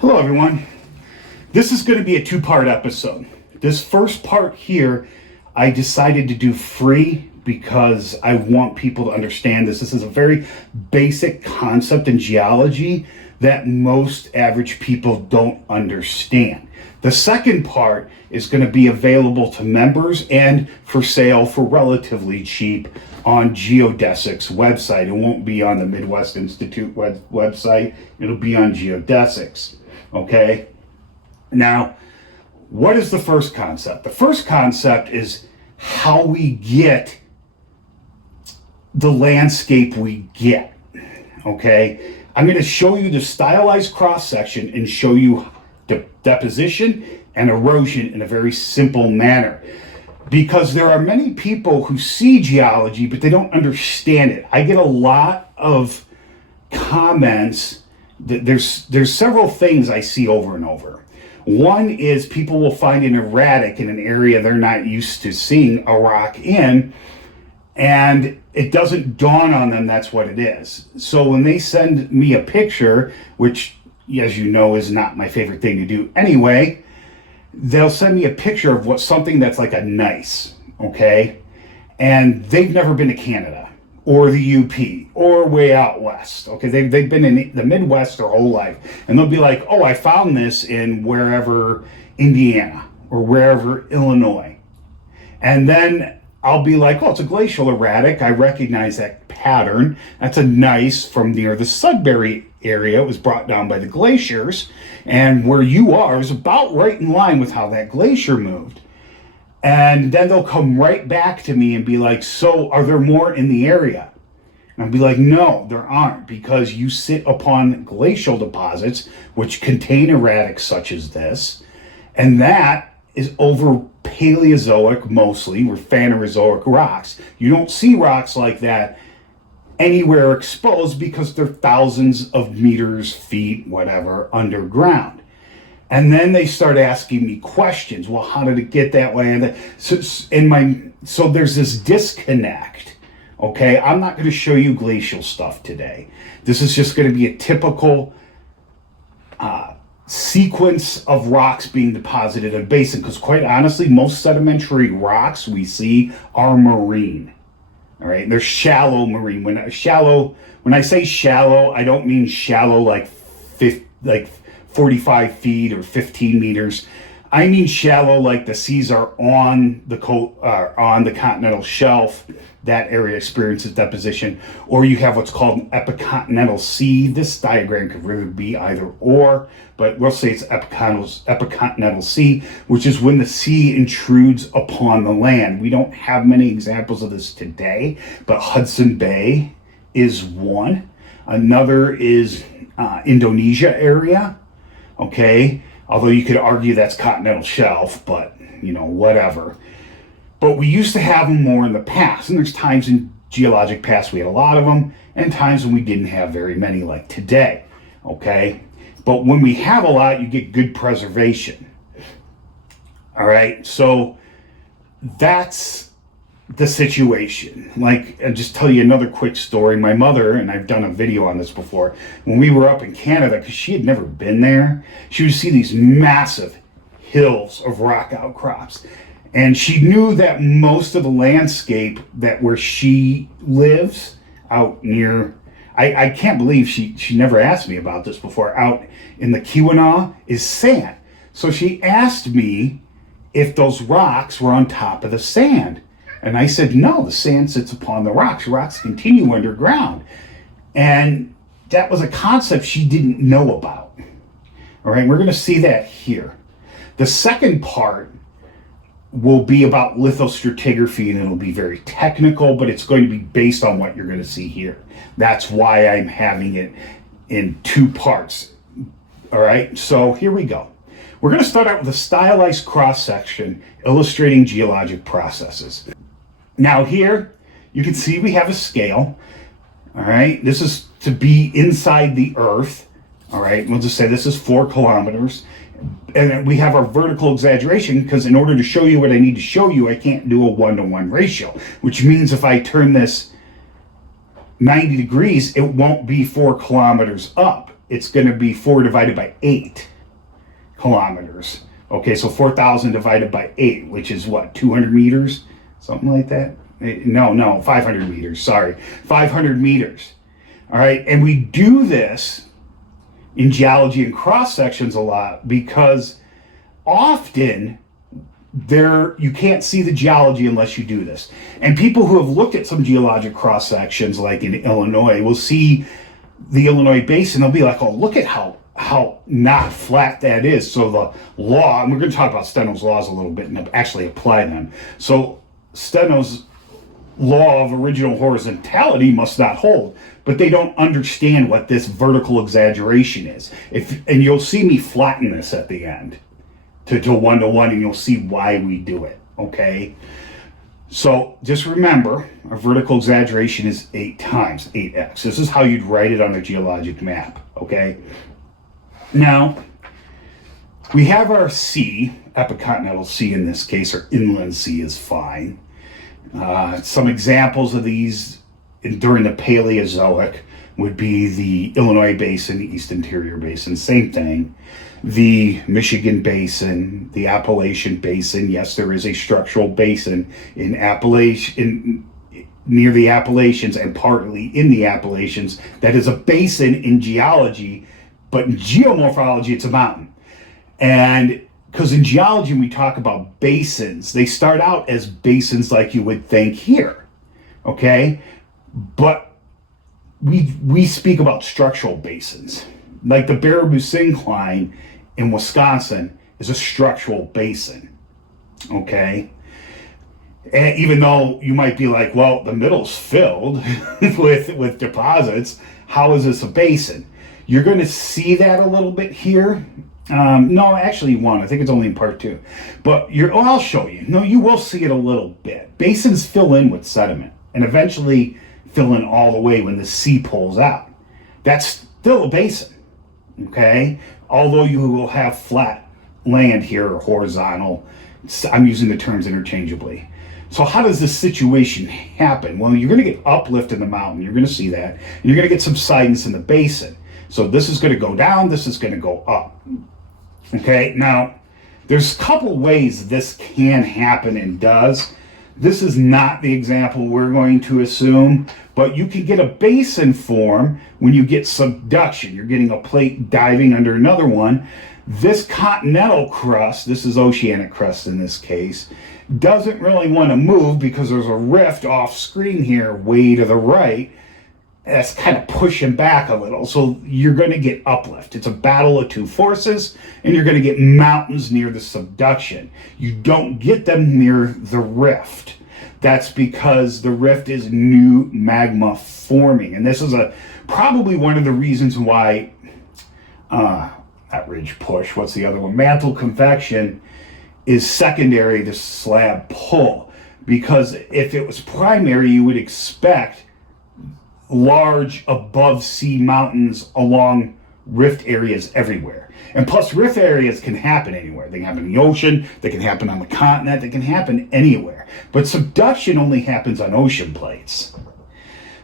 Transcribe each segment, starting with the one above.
Hello everyone. This is going to be a two-part episode. This first part here, I decided to do free because I want people to understand this. This is a very basic concept in geology that most average people don't understand. The second part is going to be available to members and for sale for relatively cheap on Geodesic's website. It won't be on the Midwest Institute website. It'll be on Geodesic's. Okay? Now, what is the first concept? The first concept is how we get the landscape we get. Okay? I'm going to show you the stylized cross-section and show you deposition and erosion in a very simple manner. Because there are many people who see geology, but they don't understand it. I get a lot of comments. There's several things I see over and over. One is people will find an erratic in an area they're not used to seeing a rock in, and it doesn't dawn on them that's what it is. So when they send me a picture, which, as you know, is not my favorite thing to do anyway, they'll send me a picture of something that's like a gneiss, okay? And they've never been to Canada or the UP or way out west, okay? They've been in the Midwest their whole life. And they'll be like, oh, I found this in wherever Indiana or wherever Illinois. And then I'll be like, oh, it's a glacial erratic. I recognize that pattern. That's a gneiss from near the Sudbury area. It was brought down by the glaciers. And where you are is about right in line with how that glacier moved. And then they'll come right back to me and be like, so are there more in the area? And I'll be like, no, there aren't, because you sit upon glacial deposits, which contain erratics such as this. And that is over Paleozoic mostly, or Phanerozoic rocks. You don't see rocks like that anywhere exposed because they're thousands of meters, feet, whatever, underground. And then they start asking me questions. Well, how did it get that way? And so there's this disconnect. Okay, I'm not going to show you glacial stuff today. This is just going to be a typical sequence of rocks being deposited in a basin. Because quite honestly, most sedimentary rocks we see are marine. All right, they're shallow marine. When I say shallow, I don't mean shallow like 45 feet or 15 meters. I mean shallow like the seas are on the continental shelf. That area experiences deposition, or you have what's called an epicontinental sea. This diagram could really be either or, but we'll say it's epicontinental sea, which is when the sea intrudes upon the land. We don't have many examples of this today, but Hudson Bay is one. Another is Indonesia area. Okay, although you could argue that's continental shelf, but whatever. But we used to have them more in the past, and there's times in geologic past we had a lot of them, and times when we didn't have very many like today. Okay, but when we have a lot, you get good preservation. All right, so that's the situation. Like, I'll just tell you another quick story. My mother, and I've done a video on this before, when we were up in Canada, because she had never been there, she would see these massive hills of rock outcrops. And she knew that most of the landscape that where she lives out near, I can't believe she never asked me about this before, out in the Keweenaw is sand. So she asked me if those rocks were on top of the sand. And I said, no, the sand sits upon the rocks. Rocks continue underground. And that was a concept she didn't know about. All right, we're going to see that here. The second part will be about lithostratigraphy, and it'll be very technical, but it's going to be based on what you're going to see here. That's why I'm having it in two parts. All right, so here we go. We're going to start out with a stylized cross-section illustrating geologic processes. Now here, you can see we have a scale. All right, this is to be inside the earth. All right, we'll just say this is 4 kilometers. And we have our vertical exaggeration because in order to show you what I need to show you, I can't do a 1-to-1 ratio, which means if I turn this 90 degrees, it won't be 4 kilometers up. it's going to be 4 divided by 8 kilometers. Okay, so 4,000 divided by 8, which is what, 200 meters? Something like that? No, 500 meters, sorry. 500 meters. All right, and we do this in geology and cross sections a lot because often you can't see the geology unless you do this. And people who have looked at some geologic cross sections, like in Illinois, will see the Illinois Basin. They'll be like, oh, look at how not flat that is. So the law, and we're going to talk about Steno's laws a little bit and actually apply them. So Steno's law of original horizontality must not hold, but they don't understand what this vertical exaggeration is. And you'll see me flatten this at the end to 1-to-1, and you'll see why we do it, okay? So just remember, our vertical exaggeration is 8 times 8x. This is how you'd write it on a geologic map, okay? Now, we have our sea, epicontinental sea in this case, or inland sea is fine. Some examples of these during the Paleozoic would be the Illinois Basin, the East Interior Basin, same thing. The Michigan Basin, the Appalachian Basin. Yes, there is a structural basin in near the Appalachians and partly in the Appalachians that is a basin in geology, but in geomorphology, it's a mountain. And because in geology, when we talk about basins, they start out as basins like you would think here, okay? But we speak about structural basins. Like the Baraboo Syncline in Wisconsin is a structural basin, okay? And even though you might be like, well, the middle's filled with deposits, how is this a basin? You're going to see that a little bit here. No, actually you won't. I think it's only in part 2. But I'll show you. No, you will see it a little bit. Basins fill in with sediment and eventually fill in all the way when the sea pulls out. That's still a basin, okay? Although you will have flat land here or horizontal. I'm using the terms interchangeably. So how does this situation happen? Well, you're going to get uplift in the mountain. You're going to see that. And you're going to get subsidence in the basin. So this is going to go down. This is going to go up. Okay, now there's a couple ways this can happen and does. This is not the example we're going to assume, but you can get a basin form when you get subduction. You're getting a plate diving under another one. This continental crust, this is oceanic crust in this case, doesn't really want to move because there's a rift off screen here way to the right. That's kind of pushing back a little. So you're going to get uplift. It's a battle of two forces, and you're going to get mountains near the subduction. You don't get them near the rift. That's because the rift is new magma forming. And this is probably one of the reasons why, not ridge push, what's the other one? Mantle convection is secondary to slab pull. Because if it was primary, you would expect large above sea mountains along rift areas everywhere. And plus rift areas can happen anywhere. They can happen in the ocean, they can happen on the continent, they can happen anywhere. But subduction only happens on ocean plates.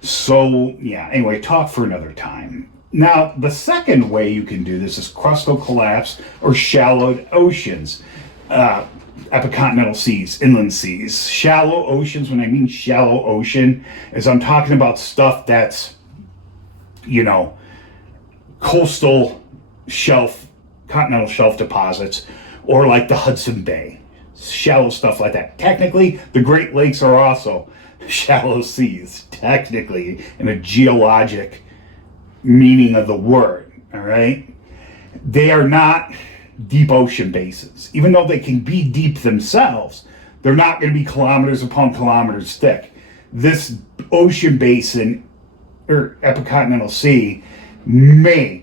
So yeah, anyway, talk for another time. Now, the second way you can do this is crustal collapse or shallowed oceans. Epicontinental seas, inland seas. Shallow oceans, when I mean shallow ocean, is I'm talking about stuff that's, coastal shelf, continental shelf deposits, or like the Hudson Bay. Shallow stuff like that. Technically, the Great Lakes are also shallow seas, technically, in a geologic meaning of the word, all right? They are not deep ocean basins. Even though they can be deep themselves, they're not going to be kilometers upon kilometers thick. This ocean basin, or epicontinental sea, may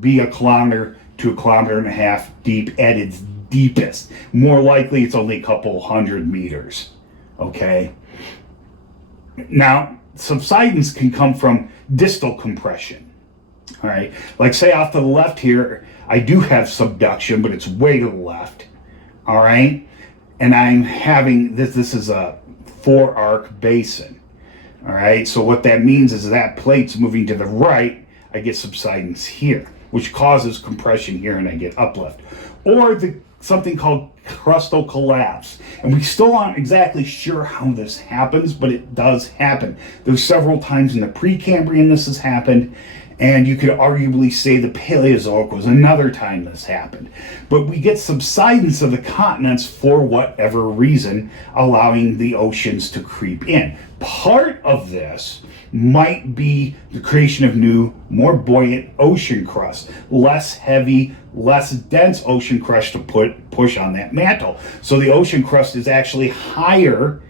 be a kilometer to a kilometer and a half deep at its deepest. More likely, it's only a couple hundred meters, okay? Now, subsidence can come from distal compression, all right? Like say off to the left here, I do have subduction, but it's way to the left, all right? And I'm having, this is a 4-arc basin, all right? So what that means is that plate's moving to the right. I get subsidence here, which causes compression here and I get uplift. Or something called crustal collapse. And we still aren't exactly sure how this happens, but it does happen. There's several times in the Precambrian this has happened, and you could arguably say the Paleozoic was another time this happened. But we get subsidence of the continents for whatever reason, allowing the oceans to creep in. Part of this might be the creation of new, more buoyant ocean crust, less heavy, less dense ocean crust to push on that mantle. So the ocean crust is actually higher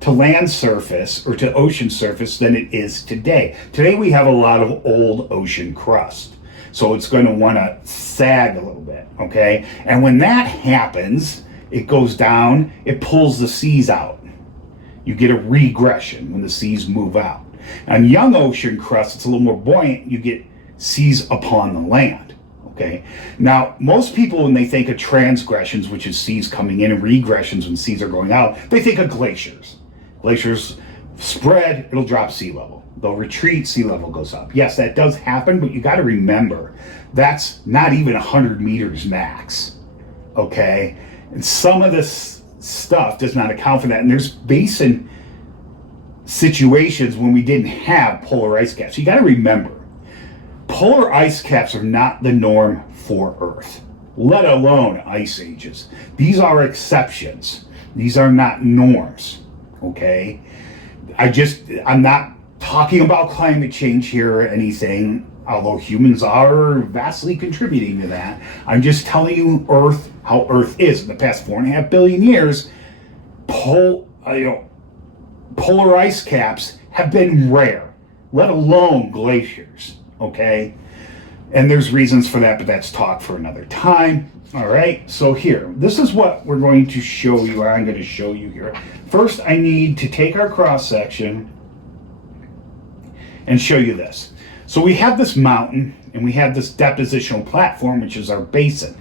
to land surface or to ocean surface than it is today. Today we have a lot of old ocean crust. So it's going to want to sag a little bit, okay? And when that happens, it goes down, it pulls the seas out. You get a regression when the seas move out. On young ocean crust, it's a little more buoyant, you get seas upon the land, okay? Now, most people, when they think of transgressions, which is seas coming in, and regressions when seas are going out, they think of glaciers. Glaciers spread, it'll drop sea level. They'll retreat, sea level goes up. Yes, that does happen, but you got to remember, that's not even 100 meters max, okay? And some of this stuff does not account for that. And there's basin situations when we didn't have polar ice caps. You got to remember, polar ice caps are not the norm for Earth, let alone ice ages. These are exceptions. These are not norms, okay? I'm not talking about climate change here or anything, although humans are vastly contributing to that. I'm just telling you how Earth is. In the past 4.5 billion years, polar ice caps have been rare, let alone glaciers, okay? And there's reasons for that, but that's talk for another time. All right, so here, this is what we're going to show you, or I'm going to show you here. First, I need to take our cross section and show you this. So we have this mountain, and we have this depositional platform, which is our basin.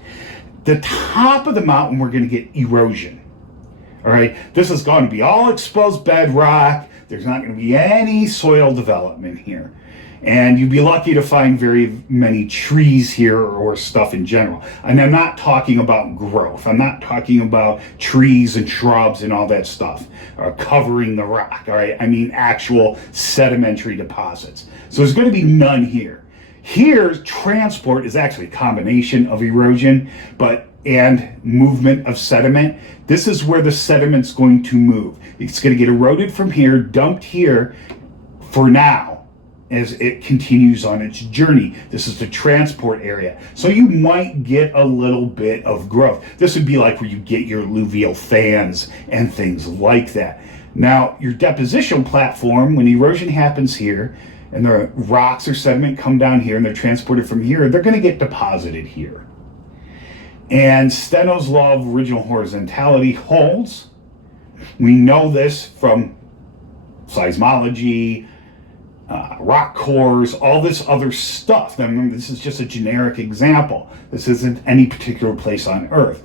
The top of the mountain, we're going to get erosion. All right, this is going to be all exposed bedrock. There's not going to be any soil development here. And you'd be lucky to find very many trees here or stuff in general. And I'm not talking about growth. I'm not talking about trees and shrubs and all that stuff covering the rock, all right? I mean actual sedimentary deposits. So there's going to be none here. Here, transport is actually a combination of erosion and movement of sediment. This is where the sediment's going to move. It's going to get eroded from here, dumped here for now as it continues on its journey. This is the transport area. So you might get a little bit of growth. This would be like where you get your alluvial fans and things like that. Now, your deposition platform, when erosion happens here, and the rocks or sediment come down here and they're transported from here, they're going to get deposited here. And Steno's law of original horizontality holds. We know this from seismology, rock cores, all this other stuff. Now, remember, this is just a generic example. This isn't any particular place on Earth.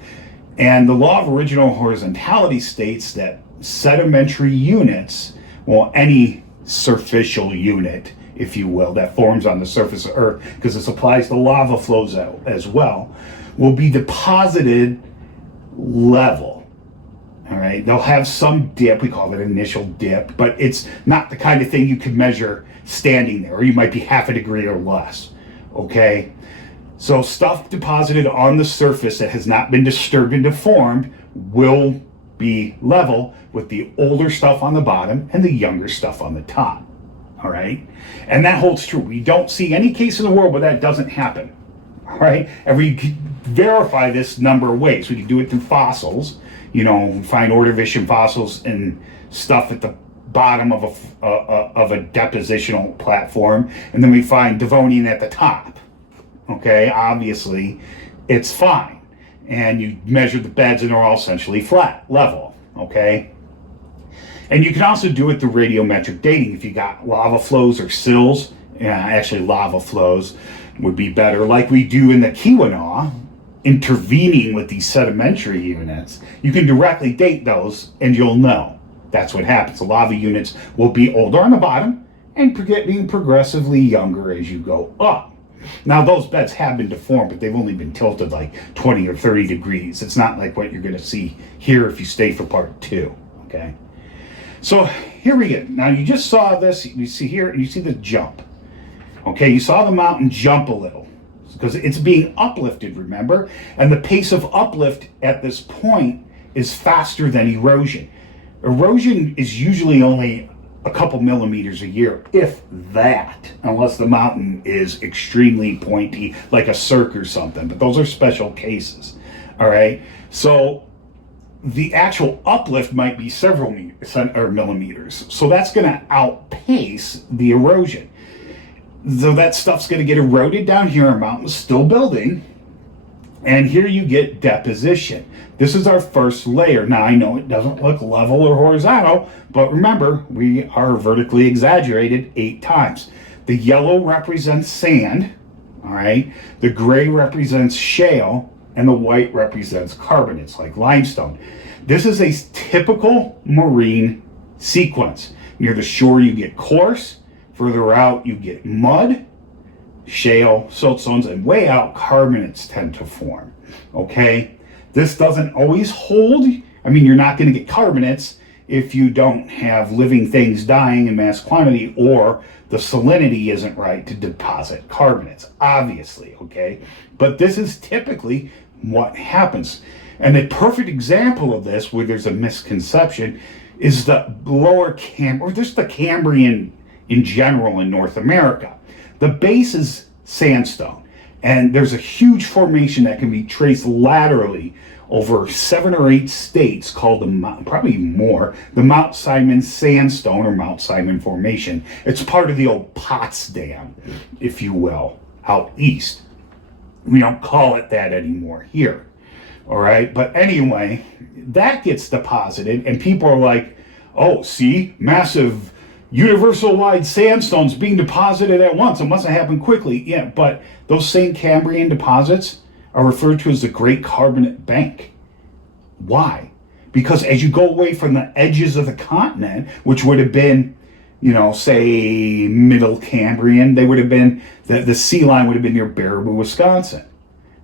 And the law of original horizontality states that sedimentary units, well, any surficial unit, if you will, that forms on the surface of Earth, because this applies to lava flows as well, will be deposited level. All right, they'll have some dip, we call it initial dip, but it's not the kind of thing you could measure standing there, or you might be half a degree or less, okay? So stuff deposited on the surface that has not been disturbed and deformed will be level with the older stuff on the bottom and the younger stuff on the top, all right? And that holds true. We don't see any case in the world where that doesn't happen, all right? And we can verify this number of ways. We can do it through fossils. You know, find Ordovician fossils and stuff at the bottom of a depositional platform, and then we find Devonian at the top. Okay, obviously, it's fine. And you measure the beds and they're all essentially flat, level, okay? And you can also do it through radiometric dating. If you got lava flows or sills, actually lava flows would be better, like we do in the Keweenaw, intervening with these sedimentary units, you can directly date those and you'll know. That's what happens. The lava units will be older on the bottom and getting progressively younger as you go up. Now, those beds have been deformed, but they've only been tilted like 20 or 30 degrees. It's not like what you're going to see here if you stay for part 2, okay? So here we go. Now, you just saw this. You see here, and you see the jump. Okay, you saw the mountain jump a little because it's being uplifted, remember? And the pace of uplift at this point is faster than erosion. Erosion is usually only a couple millimeters a year, if that, unless the mountain is extremely pointy, like a cirque or something. But those are special cases, all right? So the actual uplift might be several millimeters. So that's going to outpace the erosion. So that stuff's going to get eroded down here. Our mountain's still building. And here you get deposition. This is our first layer. Now, I know it doesn't look level or horizontal, but remember, we are vertically exaggerated 8 times. The yellow represents sand, all right? The gray represents shale, and the white represents carbonates, like limestone. This is a typical marine sequence. Near the shore, you get coarse. Further out, you get mud, shale, siltstones, and way out, carbonates tend to form, okay? This doesn't always hold. I mean, you're not going to get carbonates if you don't have living things dying in mass quantity or the salinity isn't right to deposit carbonates, obviously, okay? But this is typically what happens. And a perfect example of this, where there's a misconception, is the lower or just the Cambrian in general in North America. The base is sandstone, and there's a huge formation that can be traced laterally over 7 or 8 states called probably more, the Mount Simon Sandstone or Mount Simon Formation. It's part of the old Potsdam, if you will, out east. We don't call it that anymore here, all right? But anyway, that gets deposited, and people are like, oh, see, massive universal-wide sandstones being deposited at once. It must have happened quickly. Yeah, but those same Cambrian deposits are referred to as the Great Carbonate Bank. Why? Because as you go away from the edges of the continent, which would have been, you know, say Middle Cambrian, they would have been, the sea line would have been near Baraboo, Wisconsin.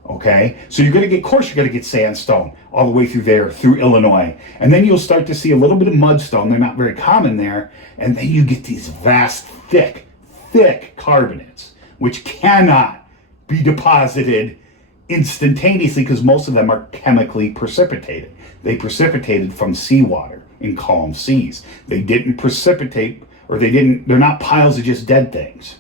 Okay, so you're going to get, of course, you're going to get sandstone all the way through there, through Illinois. And then you'll start to see a little bit of mudstone. They're not very common there. And then you get these vast, thick carbonates, which cannot be deposited instantaneously because most of them are chemically precipitated. They precipitated from seawater in calm seas. They didn't precipitate, or they're not piles of just dead things.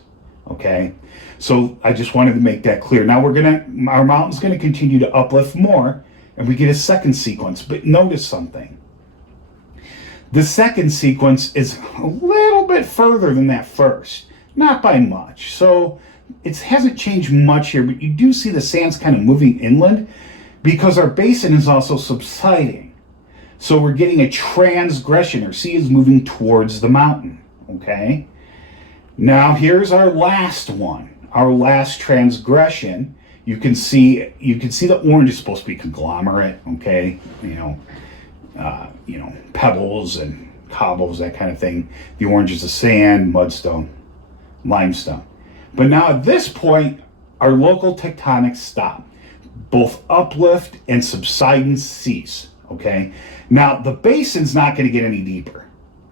Okay, so I just wanted to make that clear. Now our mountain's gonna continue to uplift more, and we get a second sequence. But notice something. The second sequence is a little bit further than that first, not by much. So it hasn't changed much here, but you do see the sand's kind of moving inland because our basin is also subsiding. So we're getting a transgression. Our sea is moving towards the mountain, okay? Now here's our last one, our last transgression. You can see the orange is supposed to be conglomerate, okay? You know, pebbles and cobbles, that kind of thing. The orange is the sand, mudstone, limestone. But now at this point, our local tectonics stop. Both uplift and subsidence cease, okay? Now the basin's not going to get any deeper.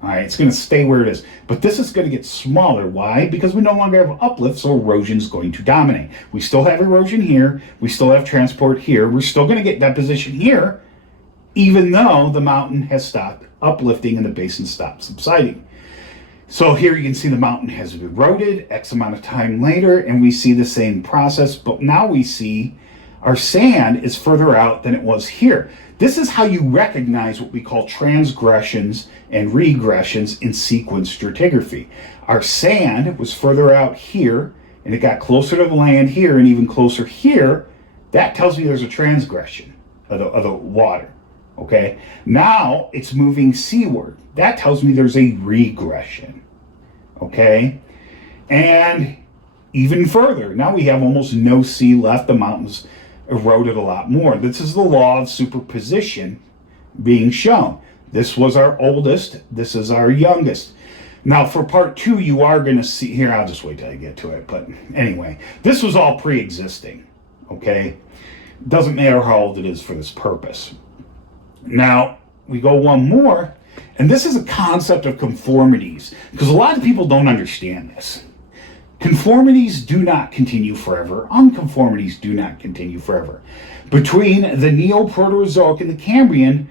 All right, it's going to stay where it is. But this is going to get smaller. Why? Because we no longer have uplift, so erosion is going to dominate. We still have erosion here. We still have transport here. We're still going to get deposition here, even though the mountain has stopped uplifting and the basin stopped subsiding. So here you can see the mountain has eroded X amount of time later, and we see the same process. But now we see our sand is further out than it was here. This is how you recognize what we call transgressions and regressions in sequence stratigraphy. Our sand was further out here, and it got closer to the land here, and even closer here. That tells me there's a transgression of the water, okay? Now it's moving seaward. That tells me there's a regression, okay? And even further, now we have almost no sea left. The mountains eroded a lot more. This is the law of superposition being shown. This was our oldest, this is our youngest. Now for part 2, you are going to see, here, I'll just wait till I get to it. But anyway, this was all pre-existing, okay? Doesn't matter how old it is for this purpose. Now, we go one more, and this is a concept of conformities, because a lot of people don't understand this. Conformities do not continue forever. Unconformities do not continue forever. Between the Neoproterozoic and the Cambrian,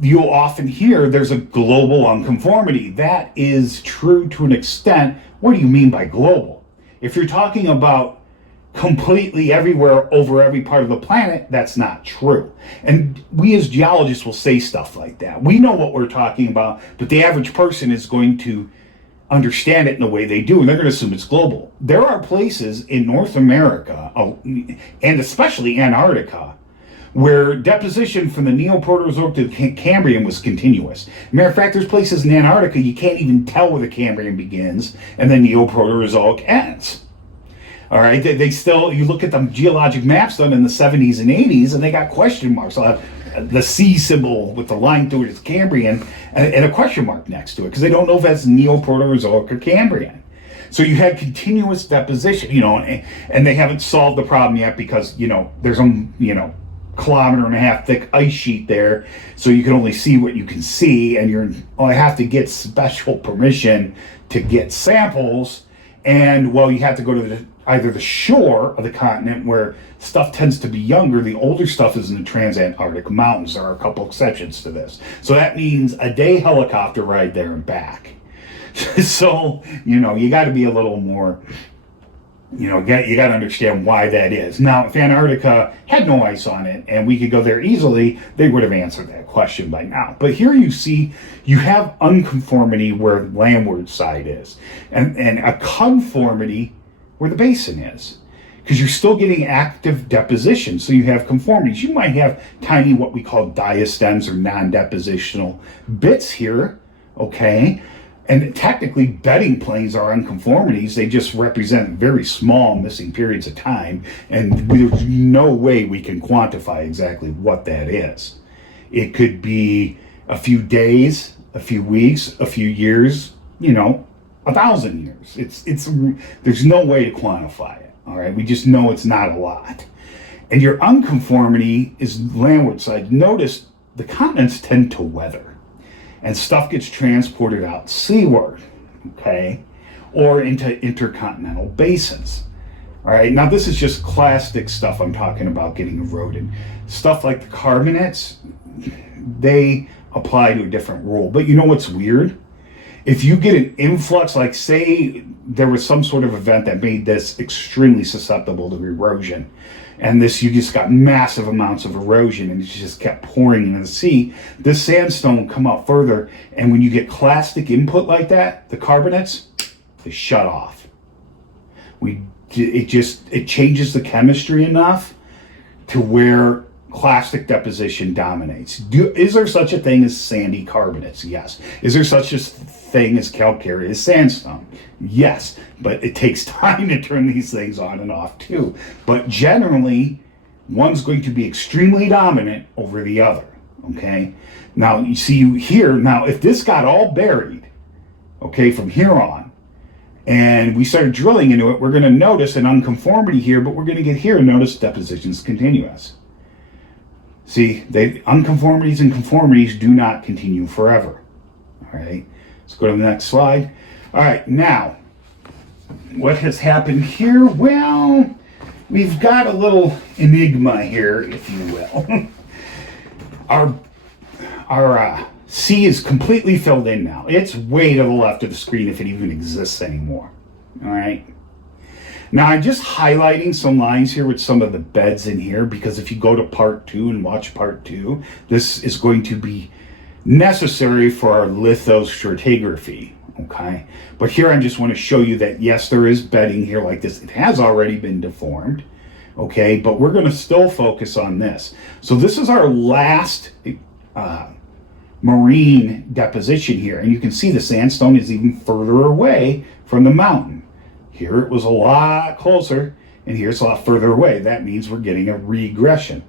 you'll often hear there's a global unconformity. That is true to an extent. What do you mean by global? If you're talking about completely everywhere over every part of the planet, that's not true. And we as geologists will say stuff like that. We know what we're talking about, but the average person is going to understand it in the way they do, and they're going to assume it's global. There are places in North America, and especially Antarctica, where deposition from the Neoproterozoic to the Cambrian was continuous. Matter of fact, there's places in Antarctica you can't even tell where the Cambrian begins and the Neoproterozoic ends. All right, they still, you look at the geologic maps done in the 70s and 80s, and they got question marks. I'll have the C symbol with the line through it is Cambrian, and a question mark next to it, because they don't know if that's Neoproterozoic or Cambrian. So you had continuous deposition, and they haven't solved the problem yet because, there's a, kilometer and a half thick ice sheet there, so you can only see what you can see, and I have to get special permission to get samples, and you have to go to either the shore of the continent where stuff tends to be younger. The older stuff is in the transantarctic mountains. There are a couple exceptions to this. So that means a day helicopter ride there and back. So, you got to be a little more, you got to understand why that is. Now, if Antarctica had no ice on it and we could go there easily, they would have answered that question by now. But here you see, you have unconformity where the landward side is, and a conformity where the basin is, because you're still getting active deposition. So you have conformities. You might have tiny, what we call diastems or non-depositional bits here, okay? And technically, bedding planes are unconformities. They just represent very small missing periods of time, and there's no way we can quantify exactly what that is. It could be a few days, a few weeks, a few years, 1,000 years. It's there's no way to quantify it. All right, we just know it's not a lot. And your unconformity is landward side. Notice the continents tend to weather, and stuff gets transported out seaward, okay, or into intercontinental basins. All right, now this is just clastic stuff I'm talking about getting eroded. Stuff like the carbonates, they apply to a different rule. But you know what's weird? If you get an influx, like say there was some sort of event that made this extremely susceptible to erosion, and you just got massive amounts of erosion and it just kept pouring into the sea, this sandstone will come up further, and when you get clastic input like that, the carbonates, they shut off. It changes the chemistry enough to where clastic deposition dominates. Is there such a thing as sandy carbonates? Yes. Is there such a thing as calcareous sandstone? Yes. But it takes time to turn these things on and off too. But generally, one's going to be extremely dominant over the other. Okay? Now, you see here, if this got all buried, okay, from here on, and we started drilling into it, we're going to notice an unconformity here, but we're going to get here and notice deposition's continuous. See, unconformities and conformities do not continue forever. All right, let's go to the next slide. All right, now, what has happened here? Well, we've got a little enigma here, if you will. Our sea is completely filled in now. It's way to the left of the screen if it even exists anymore. All right. Now, I'm just highlighting some lines here with some of the beds in here, because if you go to part 2 and watch part 2, this is going to be necessary for our lithostratigraphy, okay? But here I just want to show you that, yes, there is bedding here like this. It has already been deformed, okay? But we're going to still focus on this. So this is our last marine deposition here, and you can see the sandstone is even further away from the mountain. Here it was a lot closer, and here it's a lot further away. That means we're getting a regression.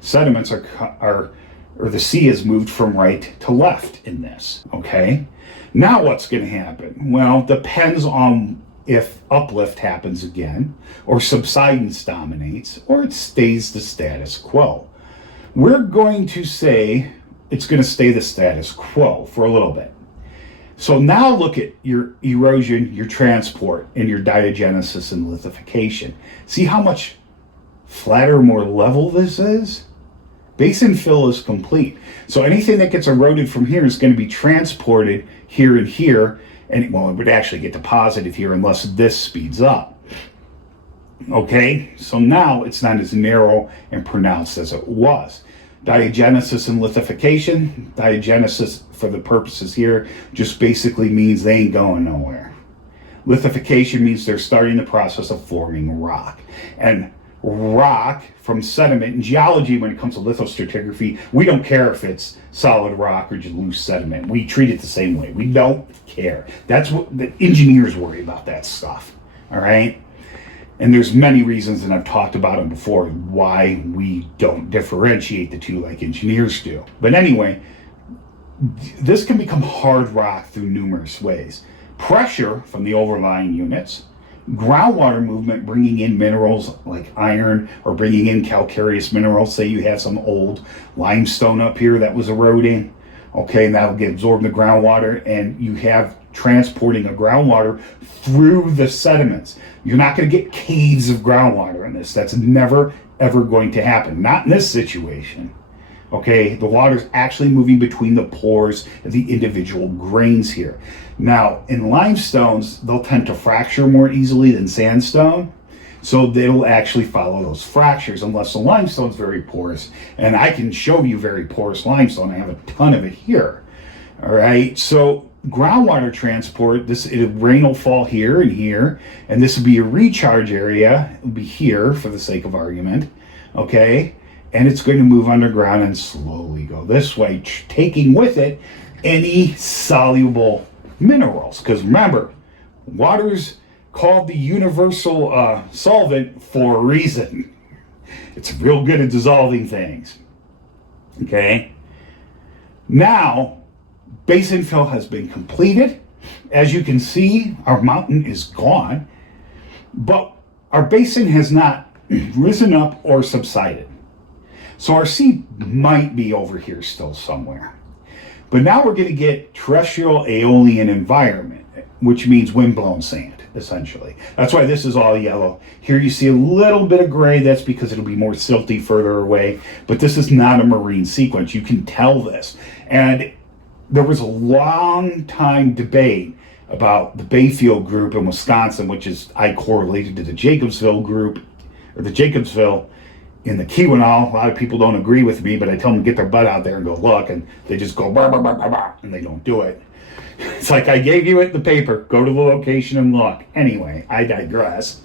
Sediments are or the sea has moved from right to left in this, okay? Now what's going to happen? Well, depends on if uplift happens again, or subsidence dominates, or it stays the status quo. We're going to say it's going to stay the status quo for a little bit. So now look at your erosion, your transport, and your diagenesis and lithification. See how much flatter, more level this is? Basin fill is complete. So anything that gets eroded from here is going to be transported here and here, and well, it would actually get deposited here unless this speeds up. Okay, so now it's not as narrow and pronounced as it was. Diagenesis and lithification. Diagenesis, for the purposes here, just basically means they ain't going nowhere. Lithification means they're starting the process of forming rock. And rock from sediment in geology, when it comes to lithostratigraphy, we don't care if it's solid rock or just loose sediment. We treat it the same way. We don't care. That's what the engineers worry about, that stuff. All right? And there's many reasons, and I've talked about them before, why we don't differentiate the two like engineers do. But anyway, this can become hard rock through numerous ways. Pressure from the overlying units, groundwater movement bringing in minerals like iron, or bringing in calcareous minerals. Say you have some old limestone up here that was eroding, okay, and that'll get absorbed in the groundwater, and you have transporting of groundwater through the sediments. You're not going to get caves of groundwater in this. That's never, ever going to happen. Not in this situation. Okay, the water's actually moving between the pores of the individual grains here. Now, in limestones, they'll tend to fracture more easily than sandstone. So they'll actually follow those fractures unless the limestone's very porous. And I can show you very porous limestone. I have a ton of it here. All right, so groundwater transport, rain will fall here and here, and this would be a recharge area. It would be here for the sake of argument, okay? And it's going to move underground and slowly go this way, taking with it any soluble minerals. Because remember, water's called the universal solvent for a reason. It's real good at dissolving things, okay? Now, basin fill has been completed. As you can see, our mountain is gone, but our basin has not risen up or subsided. So our sea might be over here still somewhere. But now we're going to get terrestrial aeolian environment, which means windblown sand, essentially. That's why this is all yellow. Here you see a little bit of gray. That's because it'll be more silty further away. But this is not a marine sequence. You can tell this. And there was a long time debate about the Bayfield group in Wisconsin, which is I correlated to the Jacobsville group, or the Jacobsville in the Keweenaw. A lot of people don't agree with me, but I tell them to get their butt out there and go look, and they just go bah, bah, bah, bah, bah, and they don't do it. It's like I gave you it in the paper. Go to the location and look. Anyway, I digress.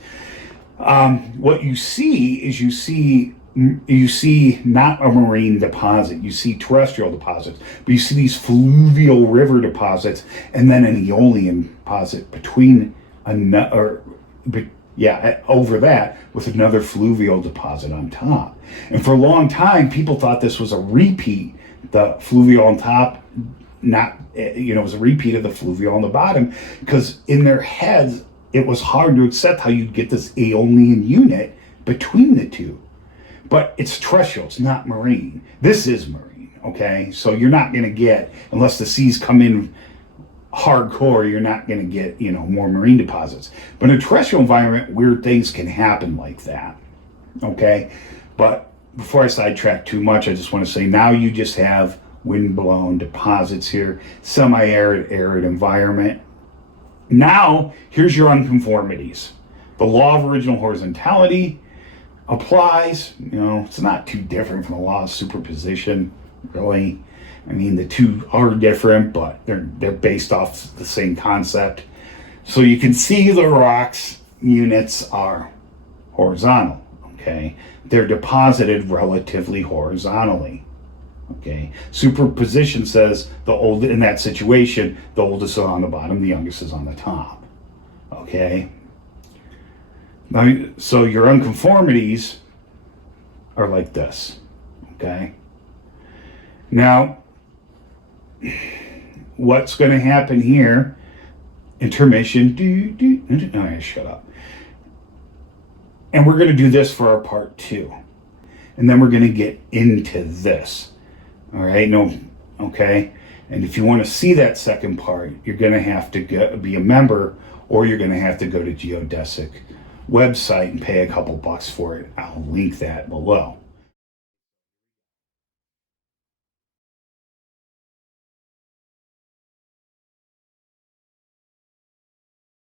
What you see is you see not a marine deposit, you see terrestrial deposits, but you see these fluvial river deposits, and then an aeolian deposit between over that with another fluvial deposit on top. And for a long time, people thought this was a repeat. The fluvial on top, it was a repeat of the fluvial on the bottom, because in their heads, it was hard to accept how you'd get this aeolian unit between the two. But it's terrestrial, it's not marine. This is marine, okay? So you're not going to get, unless the seas come in hardcore, you're not going to get, more marine deposits. But in a terrestrial environment, weird things can happen like that, okay? But before I sidetrack too much, I just want to say now you just have wind-blown deposits here, semi-arid, arid environment. Now, here's your unconformities. The law of original horizontality applies. It's not too different from the law of superposition, really. I mean, the two are different, but they're based off the same concept. So you can see the rocks units are horizontal, okay? They're deposited relatively horizontally, okay? Superposition says in that situation, the oldest is on the bottom, the youngest is on the top, okay? Now, so your unconformities are like this, okay? Now, what's going to happen here, intermission, shut up. And we're going to do this for our part 2. And then we're going to get into this. All right, okay? And if you want to see that second part, you're going to have to be a member, or you're going to have to go to Geodesic website and pay a couple bucks for it. I'll link that below.